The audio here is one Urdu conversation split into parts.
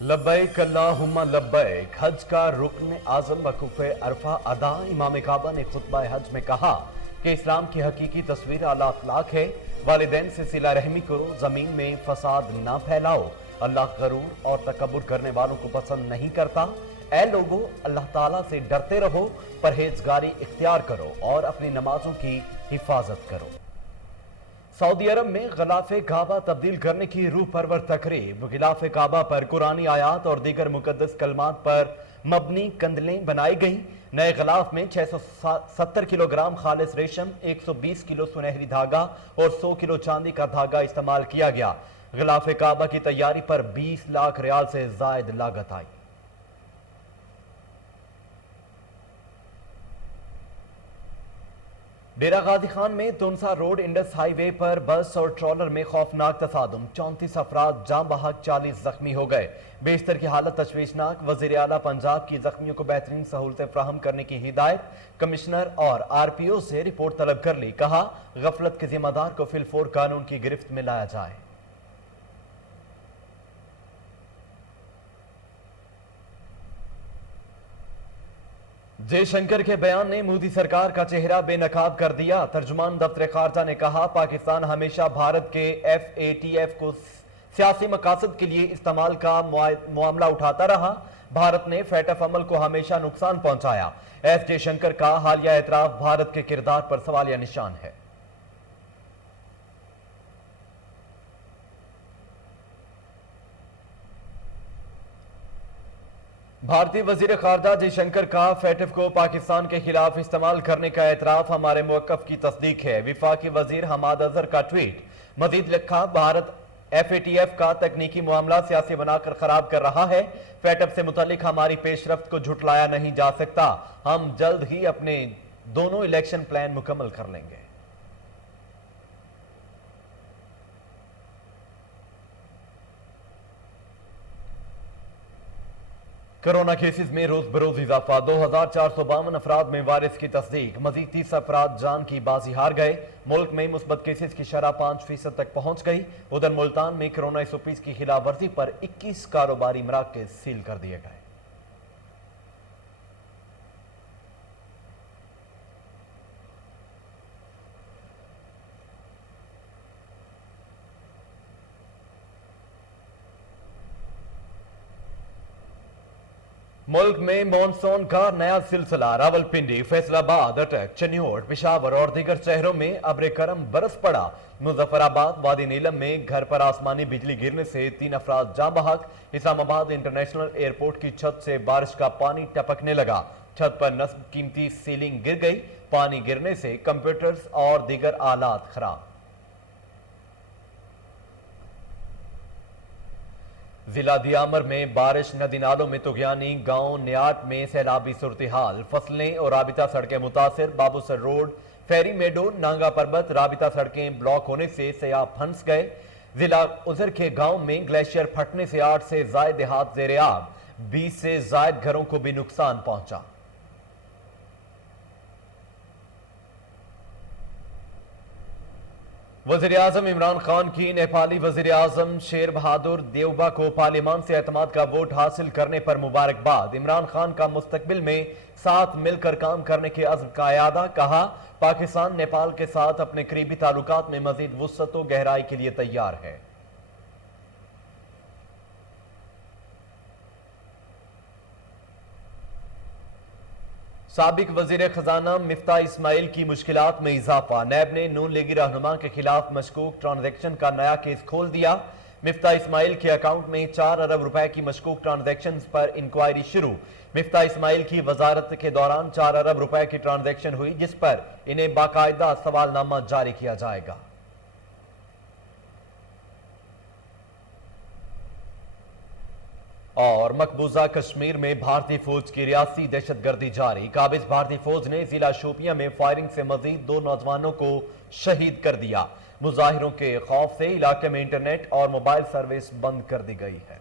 لبیک اللہم لبیک حج کا رکن اعظم وقوف عرفہ ادا امام کعبہ نے خطبہ حج میں کہا کہ اسلام کی حقیقی تصویر اعلی اخلاق ہے۔ والدین سے صلہ رحمی کرو، زمین میں فساد نہ پھیلاؤ، اللہ غرور اور تکبر کرنے والوں کو پسند نہیں کرتا۔ اے لوگو، اللہ تعالیٰ سے ڈرتے رہو، پرہیزگاری اختیار کرو اور اپنی نمازوں کی حفاظت کرو۔ سعودی عرب میں غلاف کعبہ تبدیل کرنے کی روح پرور تقریب۔ غلاف کعبہ پر قرآنی آیات اور دیگر مقدس کلمات پر مبنی کندلیں بنائی گئیں۔ نئے غلاف میں 670 کلوگرام خالص ریشم، 120 کلو سنہری دھاگا اور 100 کلو چاندی کا دھاگا استعمال کیا گیا۔ غلاف کعبہ کی تیاری پر 20 لاکھ ریال سے زائد لاگت آئی۔ ڈیرہ غازی خان میں تونسا روڈ انڈس ہائی وے پر بس اور ٹرالر میں خوفناک تصادم، 34 افراد جاں بحق، 40 زخمی ہو گئے۔ بیشتر کی حالت تشویشناک۔ وزیر اعلیٰ پنجاب کی زخمیوں کو بہترین سہولتیں فراہم کرنے کی ہدایت۔ کمشنر اور آر پی او سے رپورٹ طلب کر لی، کہا غفلت کے ذمہ دار کو فی الفور قانون کی گرفت میں لایا جائے۔ جے شنکر کے بیان نے مودی سرکار کا چہرہ بے نقاب کر دیا۔ ترجمان دفتر خارجہ نے کہا پاکستان ہمیشہ بھارت کے FATF کو سیاسی مقاصد کے لیے استعمال کا معاملہ اٹھاتا رہا۔ بھارت نے FATF عمل کو ہمیشہ نقصان پہنچایا۔ ایس جے شنکر کا حالیہ اعتراف بھارت کے کردار پر سوالیہ نشان ہے۔ بھارتی وزیر خارجہ جے شنکر کا FATF کو پاکستان کے خلاف استعمال کرنے کا اعتراف ہمارے موقف کی تصدیق ہے۔ وفاقی وزیر حماد اظہر کا ٹویٹ۔ مزید لکھا بھارت FATF کا تکنیکی معاملہ سیاسی بنا کر خراب کر رہا ہے۔ FATF سے متعلق ہماری پیش رفت کو جھٹلایا نہیں جا سکتا۔ ہم جلد ہی اپنے دونوں الیکشن پلان مکمل کر لیں گے۔ کرونا کیسز میں روز بروز اضافہ، 2452 افراد میں وائرس کی تصدیق۔ مزید 30 افراد جان کی بازی ہار گئے۔ ملک میں مثبت کیسز کی شرح 5% تک پہنچ گئی۔ ادھر ملتان میں کرونا SOPs کی خلاف ورزی پر 21 کاروباری مراکز سیل کر دیے گئے۔ ملک میں مانسون کا نیا سلسلہ، راولپنڈی، فیصل آباد، اٹک، چنیوٹ، پشاور اور دیگر شہروں میں ابر کرم برس پڑا۔ مظفر آباد، وادی نیلم میں گھر پر آسمانی بجلی گرنے سے 3 افراد جاں بحق۔ اسلام آباد انٹرنیشنل ایئرپورٹ کی چھت سے بارش کا پانی ٹپکنے لگا۔ چھت پر نصب قیمتی سیلنگ گر گئی۔ پانی گرنے سے کمپیوٹرز اور دیگر آلات خراب۔ ضلع دیامر میں بارش، ندی نالوں میں طغیانی، گاؤں نیاٹ میں سیلابی صورتحال، فصلیں اور رابطہ سڑکیں متاثر۔ بابو سر روڈ، فیری میڈو، نانگا پربت رابطہ سڑکیں بلاک ہونے سے سیاح پھنس گئے۔ ضلع عذر کے گاؤں میں گلیشیئر پھٹنے سے 8 سے زائد دیہات زیر آب، 20 سے زائد گھروں کو بھی نقصان پہنچا۔ وزیراعظم عمران خان کی نیپالی وزیراعظم شیر بہادر دیوبا کو پارلیمان سے اعتماد کا ووٹ حاصل کرنے پر مبارکباد۔ عمران خان کا مستقبل میں ساتھ مل کر کام کرنے کے عزم کا اعادہ، کہا پاکستان نیپال کے ساتھ اپنے قریبی تعلقات میں مزید وسعت و گہرائی کے لیے تیار ہے۔ سابق وزیر خزانہ مفتاح اسماعیل کی مشکلات میں اضافہ، نیب نے نون لیگی رہنما کے خلاف مشکوک ٹرانزیکشن کا نیا کیس کھول دیا۔ مفتاح اسماعیل کے اکاؤنٹ میں 4 ارب روپے کی مشکوک ٹرانزیکشنز پر انکوائری شروع۔ مفتاح اسماعیل کی وزارت کے دوران 4 ارب روپے کی ٹرانزیکشن ہوئی، جس پر انہیں باقاعدہ سوال نامہ جاری کیا جائے گا۔ اور مقبوضہ کشمیر میں بھارتی فوج کی ریاستی دہشت گردی جاری، قابض بھارتی فوج نے ضلع شوپیاں میں فائرنگ سے مزید 2 نوجوانوں کو شہید کر دیا۔ مظاہروں کے خوف سے علاقے میں انٹرنیٹ اور موبائل سروس بند کر دی گئی ہے۔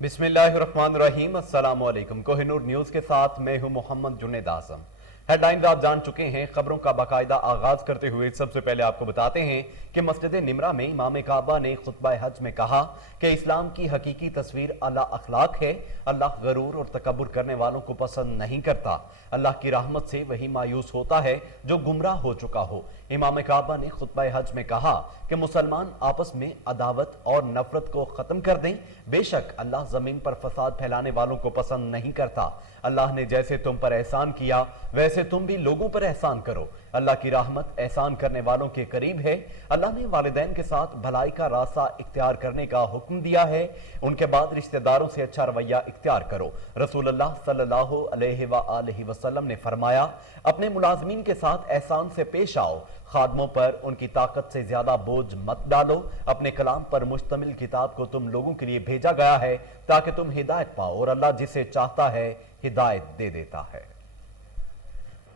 بسم اللہ الرحمن الرحیم، السلام علیکم۔ کوہ نور نیوز کے ساتھ میں ہوں محمد جنید اعظم۔ ہیڈ لائنز آپ جان چکے ہیں، خبروں کا باقاعدہ آغاز کرتے ہوئے سب سے پہلے آپ کو بتاتے ہیں کہ مسجد نمرہ میں امام کعبہ نے خطبہ حج میں کہا کہ اسلام کی حقیقی تصویر اعلیٰ اخلاق ہے۔ اللہ غرور اور تکبر کرنے والوں کو پسند نہیں کرتا۔ اللہ کی رحمت سے وہی مایوس ہوتا ہے جو گمراہ ہو چکا ہو۔ امام کعبہ نے خطبہ حج میں کہا کہ مسلمان آپس میں عداوت اور نفرت کو ختم کر دیں۔ بے شک اللہ زمین پر فساد پھیلانے والوں کو پسند نہیں کرتا۔ اللہ نے جیسے تم پر احسان کیا ویسے تم بھی لوگوں پر احسان کرو۔ اللہ کی رحمت احسان کرنے والوں کے قریب ہے۔ اللہ نے والدین کے ساتھ بھلائی کا راستہ اختیار کرنے کا حکم دیا ہے۔ ان کے بعد رشتہ داروں سے اچھا رویہ اختیار کرو۔ رسول اللہ صلی اللہ علیہ وآلہ وسلم نے فرمایا، اپنے ملازمین کے ساتھ احسان سے پیش آؤ، خادموں پر ان کی طاقت سے زیادہ بوجھ مت ڈالو۔ اپنے کلام پر مشتمل کتاب کو تم لوگوں کے لیے بھیجا گیا ہے تاکہ تم ہدایت پاؤ، اور اللہ جسے چاہتا ہے ہدایت دے دیتا ہے۔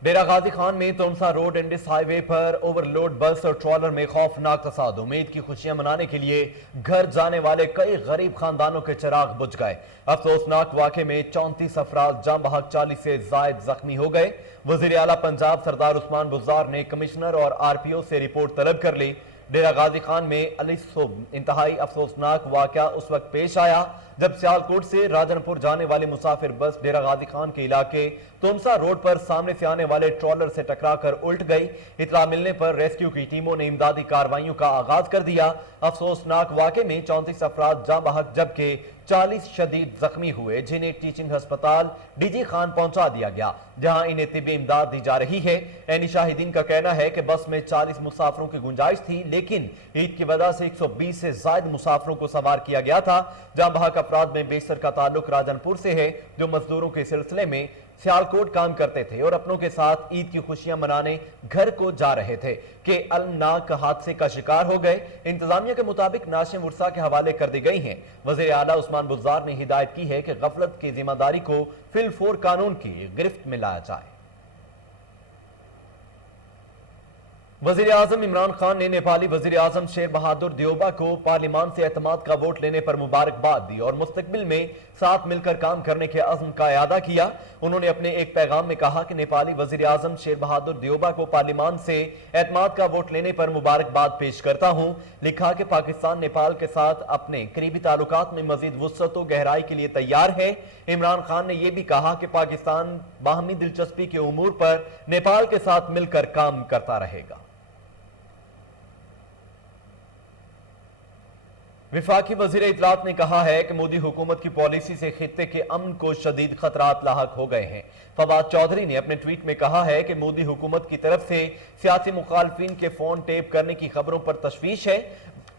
ڈیرہ غازی خان میں تونسا روڈ انڈس ہائی وے پر اوور لوڈ بس اور ٹرالر میں خوفناک تصادم۔ عید کی خوشیاں منانے کے لیے گھر جانے والے کئی غریب خاندانوں کے چراغ بجھ گئے۔ افسوسناک واقعے میں 34 افراد جاں بحق، 40 سے زائد زخمی ہو گئے۔ وزیر اعلیٰ پنجاب سردار عثمان بزدار نے کمشنر اور آر پی او سے رپورٹ طلب کر لی۔ ڈیرہ غازی خان میں انتہائی افسوسناک واقعہ اس وقت پیش آیا جب سیالکوٹ سے راجن پور جانے والی مسافر بس ڈیرہ غازی خان کے علاقے تونسا روڈ پر سامنے سے آنے والے ٹرالر سے ٹکرا کر الٹ گئی۔ اطلاع ملنے پر ریسکیو کی ٹیموں نے امدادی کارروائیوں کا آغاز کر دیا۔ افسوسناک واقعے میں 34 افراد جاں بحق جبکہ 40 شدید زخمی ہوئے، جنہیں ٹیچنگ ہسپتال ڈی جی خان پہنچا دیا گیا جہاں انہیں طبی امداد دی جا رہی ہے۔ عینی شاہدین کا کہنا ہے کہ بس میں 40 مسافروں کی گنجائش تھی، لیکن عید کی وجہ سے 120 سے زائد مسافروں کو سوار کیا گیا تھا۔ جاں بحق افراد میں بیشتر کا تعلق راجن پور سے ہے، جو مزدوروں کے سلسلے میں سیالکوٹ کام کرتے تھے اور اپنوں کے ساتھ عید کی خوشیاں منانے گھر کو جا رہے تھے کہ المناک حادثے کا شکار ہو گئے۔ انتظامیہ کے مطابق نعشیں ورثہ کے حوالے کر دی گئی ہیں۔ وزیر اعلیٰ عثمان بزدار نے ہدایت کی ہے کہ غفلت کی ذمہ داری کو فی الفور قانون کی گرفت میں لایا جائے۔ وزیر اعظم عمران خان نے نیپالی وزیر اعظم شیر بہادر دیوبا کو پارلیمان سے اعتماد کا ووٹ لینے پر مبارکباد دی اور مستقبل میں ساتھ مل کر کام کرنے کے عزم کا اعادہ کیا۔ انہوں نے اپنے ایک پیغام میں کہا کہ نیپالی وزیر اعظم شیر بہادر دیوبا کو پارلیمان سے اعتماد کا ووٹ لینے پر مبارکباد پیش کرتا ہوں۔ لکھا کہ پاکستان نیپال کے ساتھ اپنے قریبی تعلقات میں مزید وسعت و گہرائی کے لیے تیار ہے۔ عمران خان نے یہ بھی کہا کہ پاکستان باہمی دلچسپی کے امور پر نیپال کے ساتھ مل کر کام کرتا رہے گا۔ وفاقی وزیر اطلاعات نے کہا ہے کہ مودی حکومت کی پالیسی سے خطے کے امن کو شدید خطرات لاحق ہو گئے ہیں۔ فواد چودھری نے اپنے ٹویٹ میں کہا ہے کہ مودی حکومت کی طرف سے سیاسی مخالفین کے فون ٹیپ کرنے کی خبروں پر تشویش ہے۔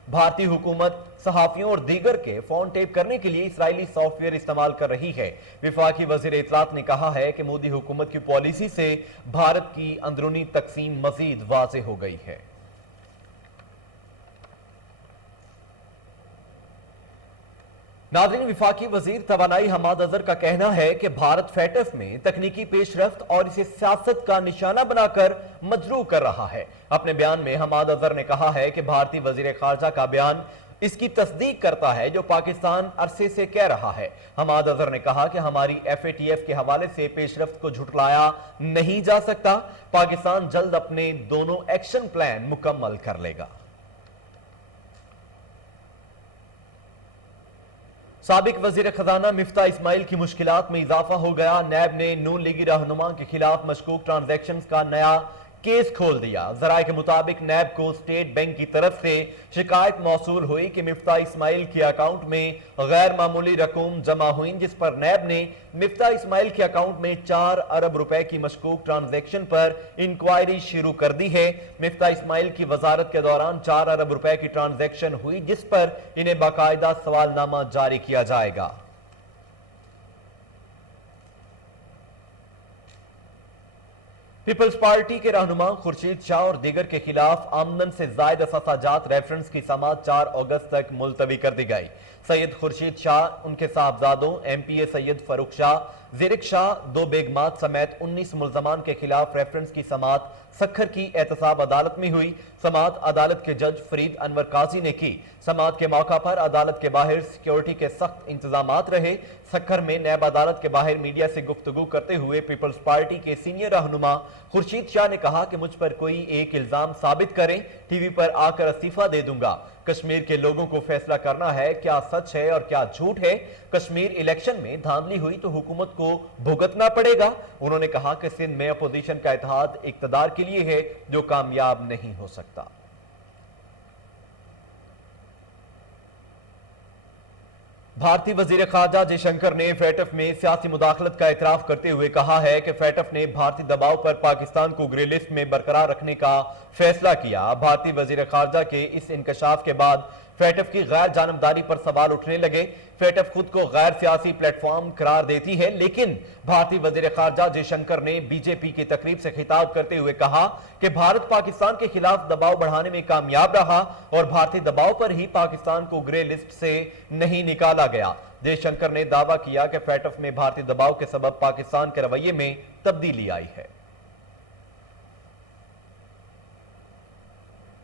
بھارتی حکومت صحافیوں اور دیگر کے فون ٹیپ کرنے کے لیے اسرائیلی سافٹ ویئر استعمال کر رہی ہے۔ وفاقی وزیر اطلاعات نے کہا ہے کہ مودی حکومت کی پالیسی سے بھارت کی اندرونی تقسیم مزید واضح ہو گئی ہے۔ ناظرین، وفاقی وزیر توانائی حماد اظہر کا کہنا ہے کہ بھارت فیٹف میں تکنیکی پیش رفت اور اسے سیاست کا نشانہ بنا کر مجروح کر رہا ہے۔ اپنے بیان میں حماد اظہر نے کہا ہے کہ بھارتی وزیر خارجہ کا بیان اس کی تصدیق کرتا ہے جو پاکستان عرصے سے کہہ رہا ہے۔ حماد اظہر نے کہا کہ ہماری ایف اے ٹی ایف کے حوالے سے پیش رفت کو جھٹلایا نہیں جا سکتا۔ پاکستان جلد اپنے دونوں ایکشن پلان مکمل کر لے گا۔ سابق وزیر خزانہ مفتاح اسماعیل کی مشکلات میں اضافہ ہو گیا۔ نیب نے نون لیگی رہنما کے خلاف مشکوک ٹرانزیکشنز کا نیا کیس کھول دیا۔ ذرائع کے مطابق نیب کو اسٹیٹ بینک کی طرف سے شکایت موصول ہوئی کہ مفتاح اسماعیل کے اکاؤنٹ میں غیر معمولی رقم جمع ہوئیں، جس پر نیب نے مفتاح اسماعیل کے اکاؤنٹ میں 4 ارب روپے کی مشکوک ٹرانزیکشن پر انکوائری شروع کر دی ہے۔ مفتاح اسماعیل کی وزارت کے دوران 4 ارب روپے کی ٹرانزیکشن ہوئی، جس پر انہیں باقاعدہ سوال نامہ جاری کیا جائے گا۔ پیپلز پارٹی کے رہنما خورشید شاہ اور دیگر کے خلاف آمدن سے زائد اثاثہ جات ریفرنس کی سماعت 4 اگست تک ملتوی کر دی گئی۔ سید خورشید شاہ، ان کے صاحبزادوں ایم پی اے سید فاروق شاہ، زیرک شاہ 2 بیگمات سمیت 19 ملزمان کے خلاف ریفرنس کی سماعت سکھر کی احتساب عدالت میں ہوئی۔ سماعت عدالت کے جج فرید انور قاضی نے کی۔ سماعت کے موقع پر عدالت کے باہر سیکیورٹی کے سخت انتظامات رہے۔ سکھر میں نیب عدالت کے باہر میڈیا سے گفتگو کرتے ہوئے پیپلز پارٹی کے سینئر رہنما خورشید شاہ نے کہا کہ مجھ پر کوئی ایک الزام ثابت کریں، ٹی وی پر آ کر استعفیٰ دے دوں گا۔ کشمیر کے لوگوں کو فیصلہ کرنا ہے کیا سچ ہے اور کیا جھوٹ ہے۔ کشمیر الیکشن میں دھاندلی ہوئی تو حکومت کو بھگتنا پڑے گا۔ انہوں نے کہا کہ سندھ میں اپوزیشن کا اتحاد اقتدار کے لیے ہے جو کامیاب نہیں ہو سکتا۔ بھارتی وزیر خارجہ جے شنکر نے فیٹف میں سیاسی مداخلت کا اعتراف کرتے ہوئے کہا ہے کہ فیٹف نے بھارتی دباؤ پر پاکستان کو گرے لسٹ میں برقرار رکھنے کا فیصلہ کیا۔ بھارتی وزیر خارجہ کے اس انکشاف کے بعد فیٹف کی غیر جانبداری پر سوال اٹھنے لگے۔ فیٹف خود کو غیر سیاسی پلیٹ فارم قرار دیتی ہے، لیکن بھارتی وزیر خارجہ جے شنکر نے بی جے پی کی تقریب سے خطاب کرتے ہوئے کہا کہ بھارت پاکستان کے خلاف دباؤ بڑھانے میں کامیاب رہا اور بھارتی دباؤ پر ہی پاکستان کو گرے لسٹ سے نہیں نکالا گیا۔ جے شنکر نے دعویٰ کیا کہ فیٹف میں بھارتی دباؤ کے سبب پاکستان کے رویے میں تبدیلی آئی ہے۔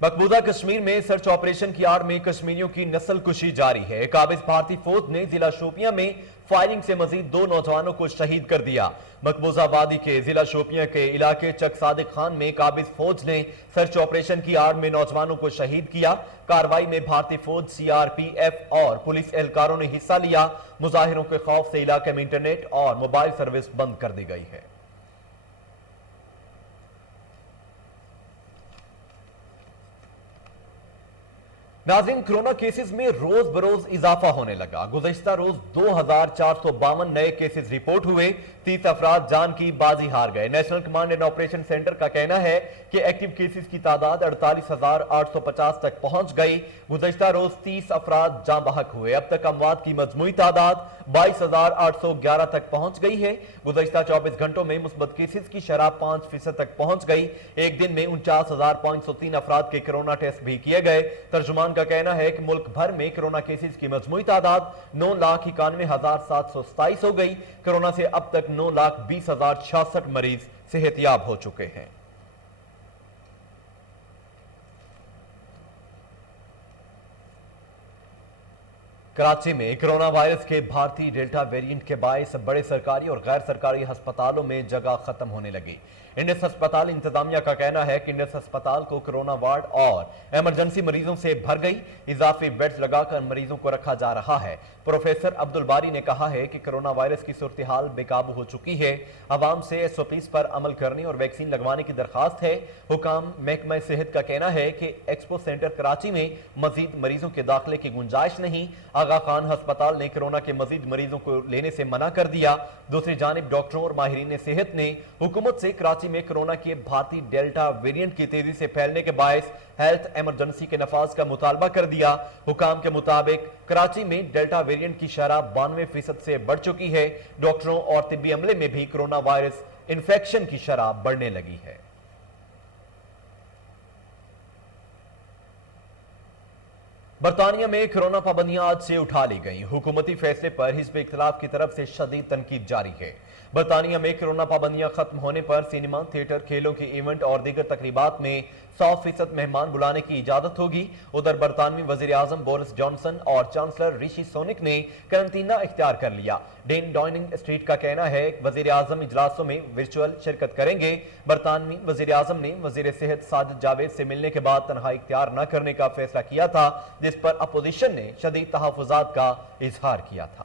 مقبوضہ کشمیر میں سرچ آپریشن کی آڑ میں کشمیریوں کی نسل کشی جاری ہے۔ قابض بھارتی فوج نے ضلع شوپیاں میں فائرنگ سے مزید 2 نوجوانوں کو شہید کر دیا۔ مقبوضہ وادی کے ضلع شوپیاں کے علاقے چک صادق خان میں قابض فوج نے سرچ آپریشن کی آڑ میں نوجوانوں کو شہید کیا۔ کارروائی میں بھارتی فوج، سی آر پی ایف اور پولیس اہلکاروں نے حصہ لیا۔ مظاہروں کے خوف سے علاقے میں انٹرنیٹ اور موبائل سروس بند کر دی گئی ہے۔ ناظرین، کرونا کیسز میں روز بروز اضافہ ہونے لگا۔ گزشتہ روز 2452 نئے کیسز رپورٹ ہوئے، 30 افراد جان کی بازی ہار گئے۔ National command and operation centre کا کہنا ہے کہ ایکٹیو کیسز کی تعداد 48,850 تک پہنچ گئی۔ گزشتہ روز 30 افراد جاں بحق ہوئے۔ اب تک اموات کی مجموعی تعداد 22,811 تک پہنچ گئی ہے۔ گزشتہ 24 گھنٹوں میں مثبت کیسز کی شرح 5% تک پہنچ گئی۔ ایک دن میں 49,503 افراد کے کرونا ٹیسٹ بھی کیے گئے۔ ترجمان کا کہنا ہے کہ ملک بھر میں کرونا کیسز کی مجموعی تعداد 9,91,727 ہو گئی۔ کرونا سے اب تک 9,20,066 مریض صحت یاب ہو چکے ہیں۔ کراچی میں کرونا وائرس کے بھارتی ڈیلٹا ویرینٹ کے باعث بڑے سرکاری اور غیر سرکاری ہسپتالوں میں جگہ ختم ہونے لگی۔ انڈس ہسپتال انتظامیہ کا کہنا ہے کہ انڈس ہسپتال کو کرونا وارڈ اور ایمرجنسی مریضوں سے بھر گئی، اضافی بیڈز لگا کر مریضوں کو رکھا جا رہا ہے۔ پروفیسر عبدالباری نے کہا ہے کہ کرونا وائرس کی صورتحال بے قابو ہو چکی ہے، عوام سے ایس او پیز پر عمل کرنے اور ویکسین لگوانے کی درخواست ہے۔ حکام محکمہ صحت کا کہنا ہے کہ ایکسپو سینٹر کراچی میں مزید مریضوں کے داخلے کی گنجائش نہیں۔ آغا خان ہسپتال نے کرونا کے مزید مریضوں کو لینے سے منع کر دیا۔ دوسری جانب ڈاکٹروں اور ماہرین صحت نے حکومت سے کراچی میں کرونا کے بھارتی ڈیلٹا ویرینٹ کی تیزی سے پھیلنے کے باعث ہیلتھ ایمرجنسی کے نفاذ کا مطالبہ کر دیا۔ حکام کے مطابق کراچی میں ڈیلٹا ویرینٹ کی شرح 92% سے بڑھ چکی ہے۔ ڈاکٹروں اور طبی عملے میں بھی کرونا وائرس انفیکشن کی شرح بڑھنے لگی ہے۔ برطانیہ میں کرونا پابندیاں آج سے اٹھا لی گئیں۔ حکومتی فیصلے پر حزب اختلاف کی طرف سے شدید تنقید جاری ہے۔ برطانیہ میں کرونا پابندیاں ختم ہونے پر سینما، تھیٹر، کھیلوں کے ایونٹ اور دیگر تقریبات میں 100% مہمان بلانے کی اجازت ہوگی۔ ادھر برطانوی وزیر اعظم بورس جانسن اور چانسلر رشی سونک نے قرنطینہ اختیار کر لیا۔ ڈین ڈاؤننگ اسٹریٹ کا کہنا ہے کہ وزیر اعظم اجلاسوں میں ورچوئل شرکت کریں گے۔ برطانوی وزیر اعظم نے وزیر صحت ساجد جاوید سے ملنے کے بعد تنہائی اختیار نہ کرنے کا فیصلہ کیا تھا، جس پر اپوزیشن نے شدید تحفظات کا اظہار کیا تھا۔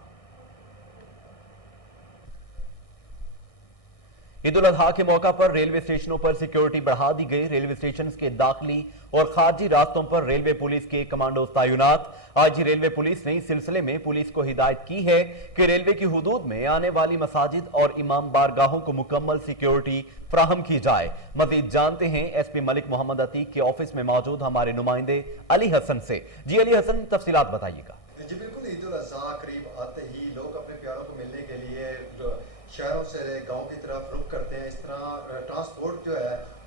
عید الاضحیٰ کے موقع پر ریلوے اسٹیشنوں پر سیکیورٹی بڑھا دی گئی۔ ریلوے اسٹیشنز کے داخلی اور خارجی راستوں پر ریلوے پولیس کے کمانڈوز تعینات۔ آج ریلوے پولیس نے اس سلسلے میں پولیس کو ہدایت کی ہے کہ ریلوے کی حدود میں آنے والی مساجد اور امام بارگاہوں کو مکمل سیکیورٹی فراہم کی جائے۔ مزید جانتے ہیں ایس پی ملک محمد عتیق کے آفس میں موجود ہمارے نمائندے علی حسن سے۔ جی علی حسن، تفصیلات بتائیے گا۔ جی بالکل، عید الاضحیٰ قریب آتے ہی لوگ اپنے پیاروں کو ملنے کے لیے شہروں سے گاؤں کی طرف رخ کرتے ہیں۔ اس طرح ٹرانسپورٹ جو ہے